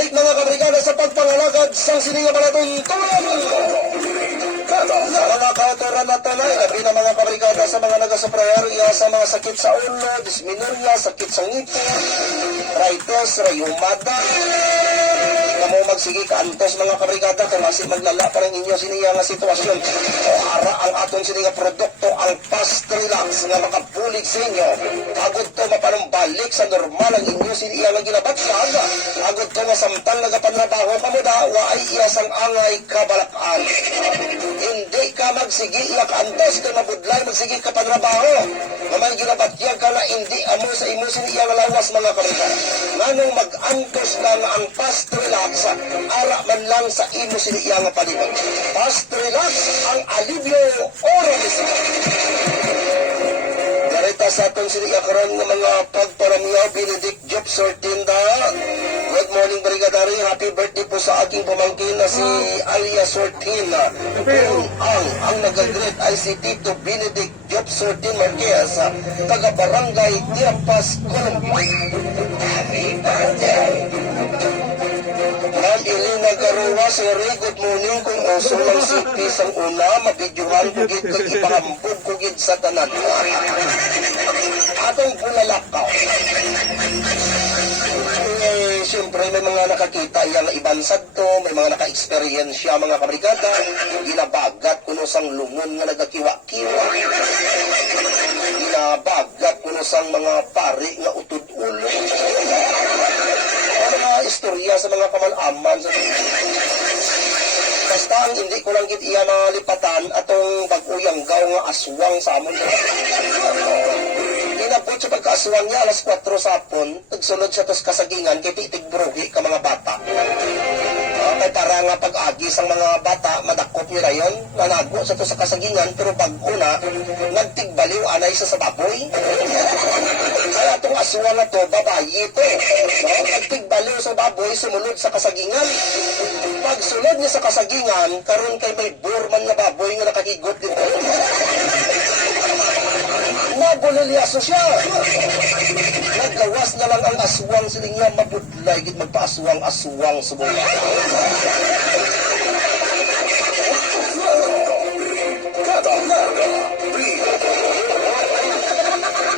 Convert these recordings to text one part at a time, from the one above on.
balik mga kabrigada sa pagpangalagad sa sininga palatuntunan. Mga kauturan na tanay, labi na mga kabrigada sa mga nagasopraherya sa mga sakit sa ulo, dysmenorrhea, sakit sa ngipin, arthritis, rheumata. Kamo magsigi ka antos mga kabrigada kung kasi maglala pa rin inyo siniya nga sitwasyon. O ara ang aton siniya produkto, ang Pastrilax nga makabulig sa inyo. Agod to mapanumbalik sa normal ang inyo siniya nga ginabatpag. Agod to masamtang nagapanrabaho kamuda, waay iyasang angay kabalakan. Hindi ka magsigi iyak antos kay mabudlay magsigi ka panrabaho. Mamay ginabatyag ka na hindi amo sa imo siniya nga lawas mga kabrigada. Nganong mag-antos lang ang Pastrilax ara man lang sa imo siniya nga palibot. Pastrilax ang alivio oral. Narita sa aton siniya karon nga mga pagparamyaw Benedict Job Sortinda. Good morning Brigadary, happy birthday po sa aking pamangkin na si Alia Sortina. Ang nag-greet ay si Tito Benedict Job Sortin Marquez, taga Barangay Tirampas, Colombia. Happy birthday! Ma'am Elena Garuwa, sorry, good morning. Kung uso lang si Pisang una, mabidyohan kugid kag ipahambog kugid sa tanan. Atong bulalakaw. Siyempre, may mga nakakita yung ibansad to, may mga naka-experience siya, mga kabrigada, ginabagat kuno sang lungon nga nagakiwa-kiwa. Ginabagat kuno sang mga pari nga utud-ulo. Mga istorya sa mga kamalaman. Basta ang hindi ko lang git iya lipatan atong pag-uyanggaw nga aswang sa amon. Inabot sa pagkaaswang niya alas 4 sa hapon, nagsunod sa tos kasagingan kay titig-brogi ka mga bata. Kay para nga pag-agi sang mga bata, madakop niya na yun, nanago sa tos sa kasagingan, pero pag una, nagtigbaliw anay sa baboy. Kaya itong aswang na to, babayi ito. Nagtigbaliw sa baboy, sumunod sa kasagingan. Pag sunod niya sa kasagingan, karon kay may burman na baboy nga nakakigot dito. Nabuliliaso siya. Naggawas na lang ang aswang siling niya mabudlay gid magpaaswang-aswang sumula.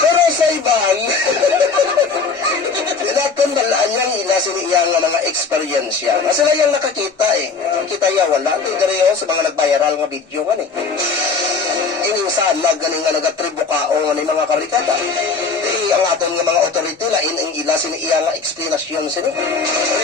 Pero sa iban, natin malaan niyang ina siniya nga mga eksperyensya. Na sila yung nakakita eh. Kita ya wala. Ito sa mga nagviral nga video nga eh. Ininsan na ganing nga nagatribo kao nga ni mga kabrigada. Ang aton nga mga authority lain ang ila siniya nga explanation sino.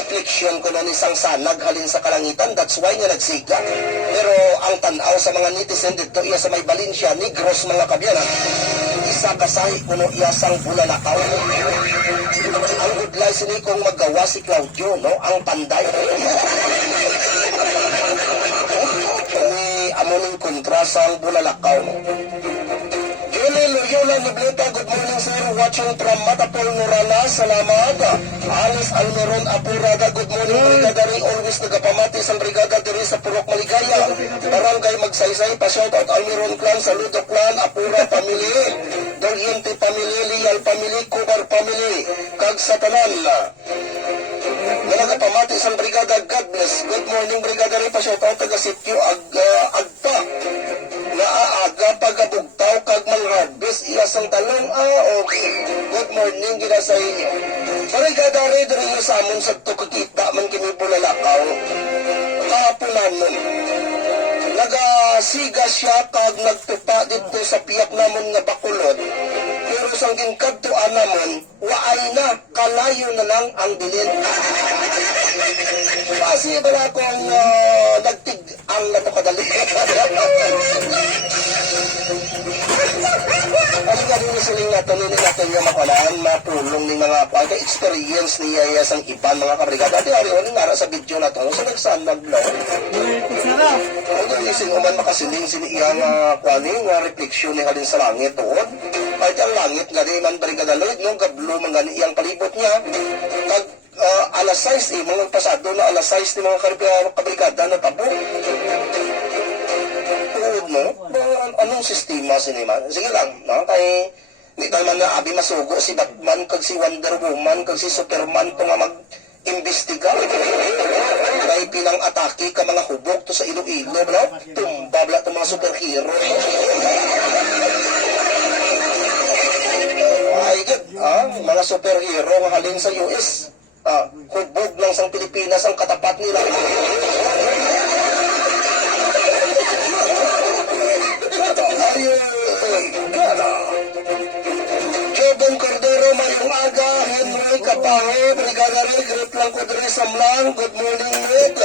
Reflection ko na ni sangsanag halin sa kalangitan, that's why nga nagsiga. Pero ang tanaw sa mga netizen dito iya sa may Valencia, Negros mga kabyanan, isa kasahi kuno iya sang bulalakaw. Ang gudlay sini kung magawa si Claudio, no? Ang panday. Amuning kontrasang bulalakaw. Julie Loyola Nobleta, good morning sir. Watching from Matapol, Nurana. Salamat. Alice Almeron Apurada, good morning. Brigadary, always nagapamati sa brigada diri sa Purok Maligaya. Barangay Magsaysay, pa-shoutout Almeron Clan, Saludo Clan, Apura Family, Doliente Family, Lial Family, Kubar Family, kag sa tanan. Nagapamati sa brigada, God bless. Good morning, Brigadary, pa-shoutout taga Sityo Agpa. Naaaga pagabugtaw kag mang-harvest iyasang talong. Okay. Good morning gina sa inyo. Brigadary, diri nyo sa amon sa tukikita man kini bulalakaw. Kapunan nun. Nagasiga siya kag nagtupa dito sa piyak namon nga bakulod. Pero sang ginkadtuan namon, waay na, kalayo na lang ang dilin. Kasi bala kong nagtig-ang na ito kadali. Kasi nga rin siling natuloy natin yung makalaan na pulong ng mga experience niya sa iban mga kabrigada. Dati ari ulit nara sa video na ito. So nagsanag lang. Ang ising uman makasiling siniya nga kwaning nga refleksyon ni halin sa langit doon. Kahit ang langit nga di man brigada Lloyd, no? Gablo mga iyang palibot niya. Kag alas 6 mga pasado na alas 6 ni mga kabrigada na tabo. Tuod mo, anong sistema sinima? Sige lang, no? Kay hindi naman na abi masugo si Batman kag si Wonder Woman kag si Superman to nga imbestiga. May pinang atake ka mga hubog to sa Iloilo, no? Tumbabla to mga superhero. Ay, good. Mga superhero nga halin sa US. Hubog lang sang Pilipinas ang katapat nila. Jobong Cordero, mayong aga. Henry Kapahe, Brigada Ray, Grip lang ko diri Samlang. Good morning, Red.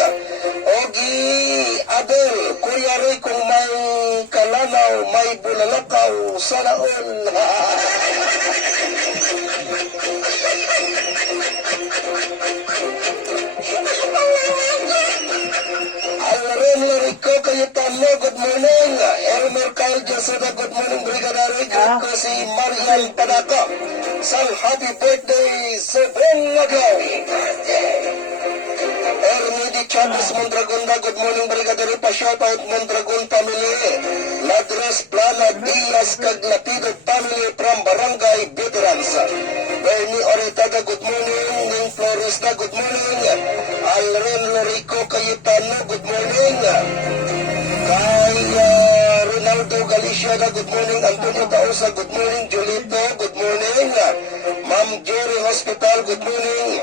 Ogi, Abel, Kuya Ray, kung may kalanaw, may bulalakaw, sana all. Alren Larico Cayetano, good morning. Elmer Kyle Josuda, good morning. Brigada Ray, Grip ko si Marian Padaka. Sang happy birthday, Sebeng Lagaw. Ernie Chavez Mondragonda, good morning. Brigada Ray, pa-shoutout Mondragon family. Ladres Plana Diaz Caglapido family from Barangay Veterans. Bernie Oritada, good morning. Ning Floresta, good morning. Alren Lorico Cayetano, good morning. Kay Ronaldo Galicia, good morning. Antonio Tausa, good morning. Julito, good morning. Ma'am Jerry Hospital, good morning.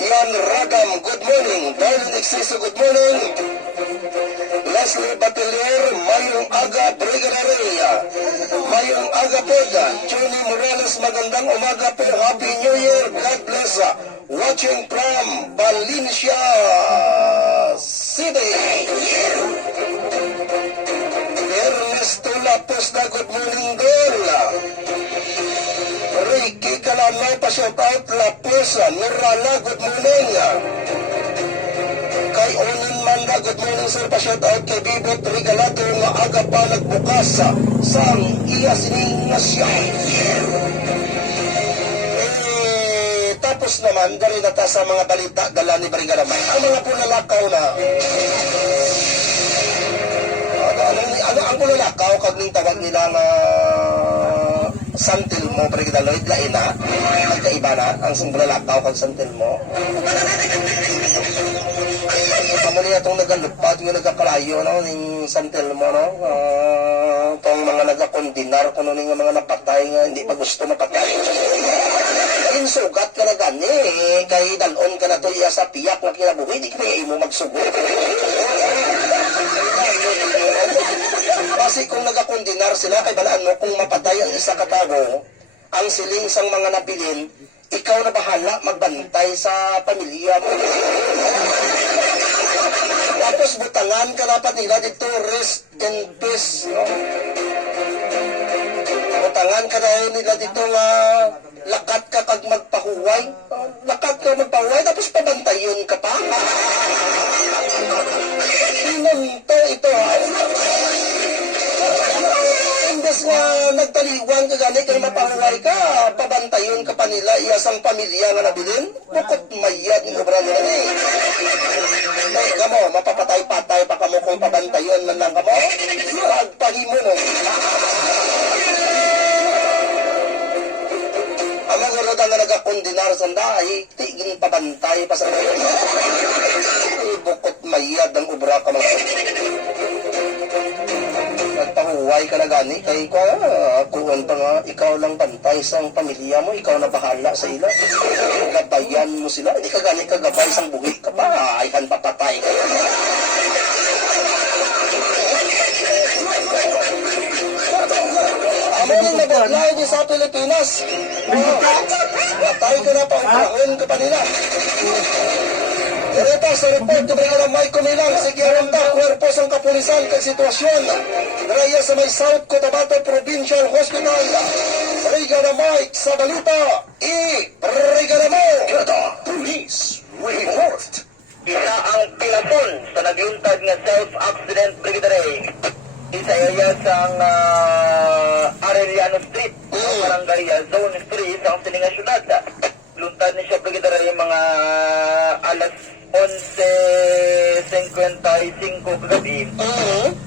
Ian Radam, good morning. Darlene Exceso, good morning. Leslie Batelier, mayong aga, Brigada Ray. Mayong aga po, Johnny Morales, magandang umaga po. Happy New Year, God bless. Watching from Valencia City. Ernesto Laposta, good morning, girl. Ricky Calamay, pa-shoutout Laposa. Nurala, good morning. Kay Onin Manda, good morning sir, pa-shoutout kay Bibot Regalato nga aga pa nagbukas sang iya sining nasyon. Tapos naman, dali na ta sa mga balita dala ni Brigada May. Ang mga pulalakaw na ang pulalakaw kag ning tawag nila nga Santil mo, Brigada Lloyd, lain na magkaiba na ang pulalakaw kag Santil mo. Amo niya itong nagalupad, yung nagkakalayo, no, ng Santil mo, no, itong mga nagakondinar, kung ano yung mga napatay nga, hindi pa gusto mapatay. Insugat ka na gani, kay dalon ka na to iya sa piyak na kinabuhi, di kaya mo magsugot. Kasi kung nagakondinar sila, kay balaan mo, kung mapatay ang isa katago, ang siling sang mga nabilin, ikaw na bahala magbantay sa pamilya mo. Tapos butangan ka dapat nila dito, rest in peace. No? Butangan ka dahil nila dito nga lakat ka kag magpahuway. Lakat ka magpahuway, tapos pabantayon ka pa. Inunto ito. Imbes nga nagtaliwan ka gani kay mapahuway ka, pabantayon ka pa nila, iyasang pamilya nga nabilin. Bukot mayad ng obra nila eh. Ay, kamo, mapapatay-patay pa kamo kung pabantayon man lang kamo. Pagpahimo mo. Ang mga roda nga nagakondinar sa dahi, tiging pabantay pa sa mga. Ay, bukot mayad ang obra ka mga. Nagpahuway ka na gani, kay ko, kuwan pa nga, ikaw lang bantay sa pamilya mo, ikaw na bahala sa ila. Gabayan mo sila, hindi ka gani kagabay sa buhi ka pa, ayhan papatay ka. Amo yung nabudlay di sa Pilipinas. Patay ka na pa, upahin ka pa nila. Direta sa report ko Brigada Mike Kumilang, sigiron ta, kwerpos ang kapulisan kag sitwasyon. Diraya sa may South Cotabato Provincial Hospital. Brigada Mike sa balita, Brigada mo! Brigada Police Report. Isa ang pilapon sa nagluntad nga self-accident, Brigada Ray. Isa area sa Arellano Street, Barangay Zone 3 sa Sininga Syudad. Luntad ni siya, Brigada Ray, mga alas 11:55 kagabi.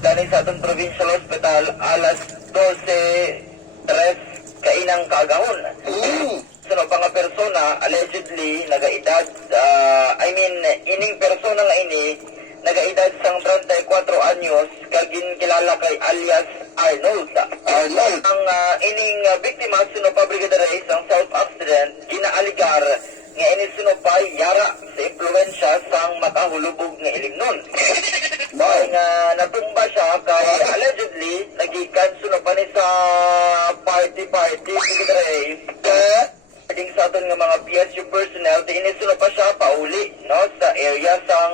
Dahil sa atong Provincial Hospital, alas 12:03 kainang kaagahon. Sa no, mga persona allegedly nagaedad, ining persona nga ini nagaedad sang 34 anyos kagin kilala kay alias Arnold. Arnold. Ang ining biktima sunupay Brigadier Reyes ang South Accident ginaaligar nga ini sunupay yara sa impluwensya sang makahulubog nga ilimnon. Wow. Nga natumba siya kay allegedly nagikan sunupay ni sa party Brigadier Reyes. Paging sa aton nga mga PSU personnel, tiinisunod pa siya pauli no, sa area sa